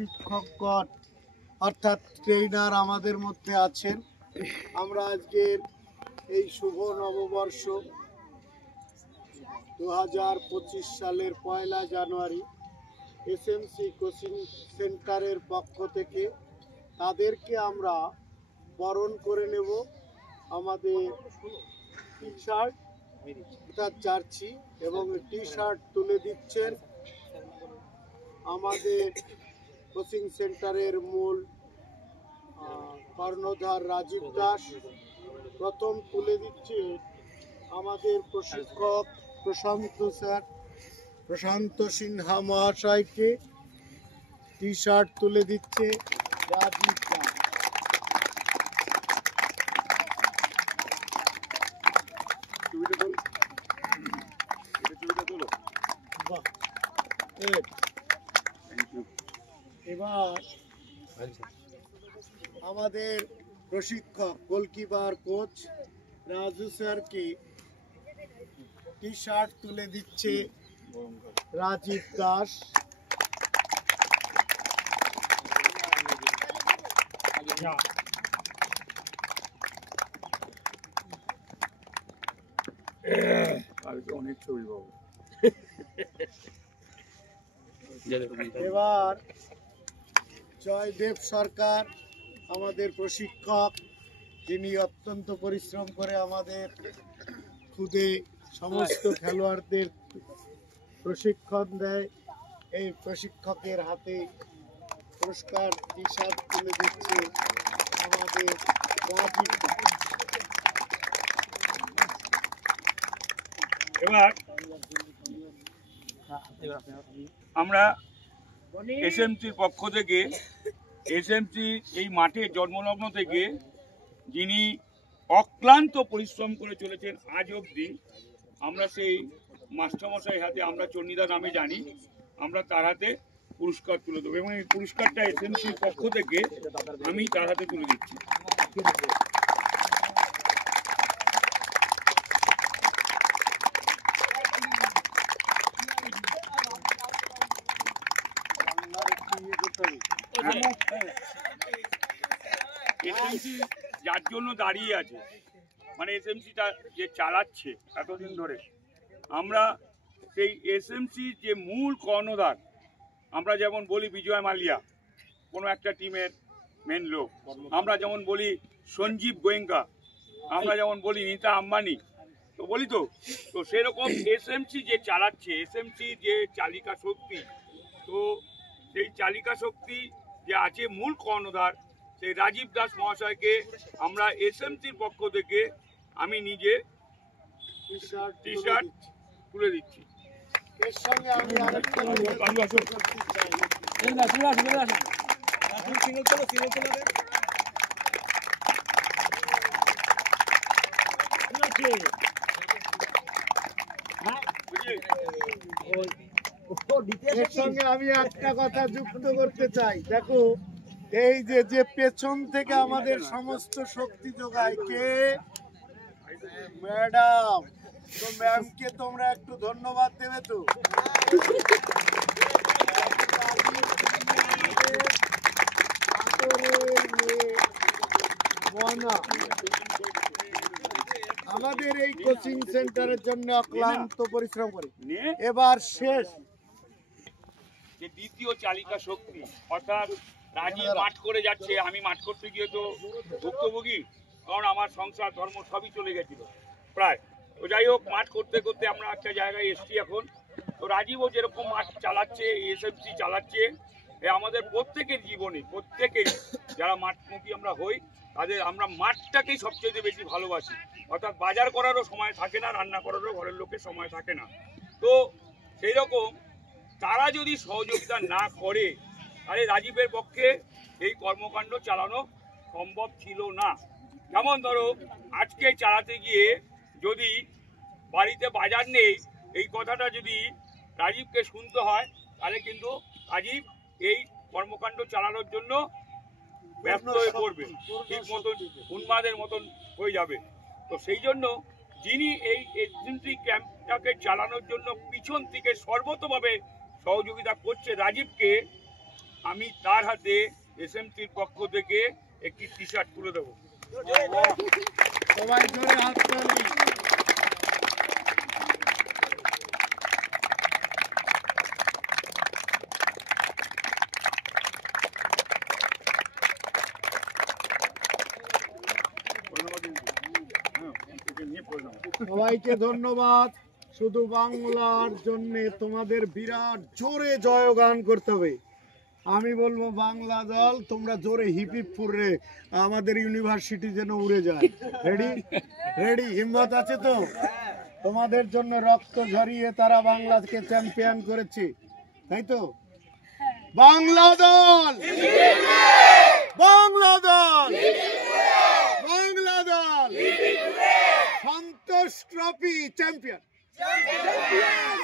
প্রশিক্ষকগণ অর্থাৎ ট্রেনার আমাদের মধ্যে আছেন। আমরা আজকের এই শুভ নববর্ষ 2025 সালের 1 জানুয়ারি এসএমসি কোচিং সেন্টারের পক্ষ থেকে তাদেরকে আমরা বরণ করে নেব। আমাদের টি শার্ট অর্থাৎ জার্সি এবং টি শার্ট তুলে দিচ্ছেন আমাদের কোচিং সেন্টারের মূল কর্ণধার রাজীব দাস। প্রথম তুলে দিচ্ছে আমাদের প্রশিক্ষক প্রশান্ত সিনহা মহাশয়কে। টি শার্ট তুলে দিচ্ছে রাজীব দাস। এবার আমাদের প্রশিক্ষক গোলকিপার কোচ রাজু স্যারকে টি শার্ট তুলে দিচ্ছে রাজীব দাস। অনেক ছবি পাবো। এবার জয়দেব সরকার আমাদের প্রশিক্ষক, যিনি অত্যন্ত পরিশ্রম করে আমাদের খুদে সমস্ত খেলোয়াড়দের প্রশিক্ষণ দেয়। এই প্রশিক্ষকের হাতে পুরস্কার টি শার্ট তুলে দিচ্ছে আমাদের রাজীব। এবার আমরা এসএমসির পক্ষ থেকে এসএমসি এই মাঠে জন্মলগ্ন থেকে যিনি অক্লান্ত পরিশ্রম করে চলেছেন আজ অবধি, আমরা সেই মাস্টারমশাই হাতে, আমরা চন্ডিদা নামে জানি, আমরা তার হাতে পুরস্কার তুলে দেবো এবং এই পুরস্কারটা এসএমসির পক্ষ থেকে আমি তার হাতে তুলে দিচ্ছি। এসএমসি যার জন্য দাঁড়িয়ে আছে, মানে এসএমসিটা যে চালাচ্ছে এতদিন ধরে, আমরা সেই এসএমসির যে মূল কর্ণধার, আমরা যেমন বলি বিজয় মালিয়া কোনো একটা টিমের মেন লোক, আমরা যেমন বলি সঞ্জীব গোয়েঙ্কা, আমরা যেমন বলি নীতা আম্বানি, তো বলি তো সেরকম এসএমসি যে চালাচ্ছে, এসএমসি যে চালিকা শক্তি, তো সেই চালিকা শক্তি যে আছে মূল কর্ণধার, সেই রাজীব দাস মহাশয়কে আমরা এসএমসির পক্ষ থেকে আমি নিজে টি শার্ট তুলে দিচ্ছি। এর সঙ্গে আমি আরেকটা এর সঙ্গে আমি একটা কথা যুক্ত করতে চাই। দেখো, এই যে পেছন থেকে আমাদের সমস্ত শক্তি যোগায় কে? ম্যাডাম। তো ম্যামকে তোমরা একটু ধন্যবাদ দেবে তো। আমাদের এই কোচিং সেন্টারের জন্য অক্লান্ত পরিশ্রম করে এবার শেষ যে দ্বিতীয় চালিকা শক্তি, অর্থাৎ রাজীব মাঠ করে যাচ্ছে, আমি মাঠ করতে গিয়ে তো ভুক্তভোগী, কারণ আমার সংসার ধর্ম সবই চলে গেছিল প্রায়। তো যাই হোক, মাঠ করতে করতে আমরা একটা জায়গায় এসছি এখন। তো রাজীবও যেরকম মাঠ চালাচ্ছে, এসএমসি চালাচ্ছে, আমাদের প্রত্যেকের জীবনে, প্রত্যেকের যারা মাঠমুখী আমরা হই, তাদের আমরা মাঠটাকেই সবচেয়ে বেশি ভালোবাসি। অর্থাৎ বাজার করারও সময় থাকে না, রান্না করারও ঘরের লোকের সময় থাকে না। তো সেই রকম তারা যদি সহযোগিতা না করে, তাহলে রাজীবের পক্ষে এই কর্মকাণ্ড চালানো সম্ভব ছিল না। যেমন ধরো, আজকে চালাতে গিয়ে যদি বাড়িতে বাজার নেই, এই কথাটা যদি রাজীবকে শুনতে হয়, তাহলে কিন্তু রাজীব এই কর্মকাণ্ড চালানোর জন্য ব্যস্ত হয়ে পড়বে, ঠিক মতন উন্মাদের মতন হয়ে যাবে। তো সেই জন্য যিনি এই এসএমসি ক্যাম্পটাকে চালানোর জন্য পিছন থেকে সর্বতভাবে সহযোগিতা করছে রাজীবকে, আমি তার হাতে এসএমসির পক্ষ থেকে একটি টি শার্ট তুলে দেবো। সবাই জোরে হাততালি। সবাইকে ধন্যবাদ। শুধু বাংলার জন্য তোমাদের বিরাট জোরে জয়গান করতে হবে। আমি বলবো বাংলা দল তোমরা জোরে হিপ হিপ ফুররে আমাদের ইউনিভার্সিটি যেন উড়ে যায়। রেডি রেডি, হিম্মত আছে তো? তোমাদের জন্য রক্ত ঝরিয়ে তারা বাংলাকে চ্যাম্পিয়ন করেছে, তাই তো? বাংলা দল, বাংলা দল, বাংলা দল, Santosh trophy champion,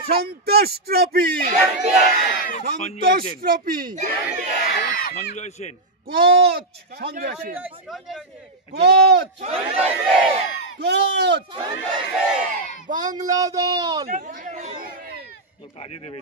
Santosh trophy, Santosh trophy, Sanjay Sen, coach Sanjay Sen, coach coach, Bangla দল কাজে দেবে।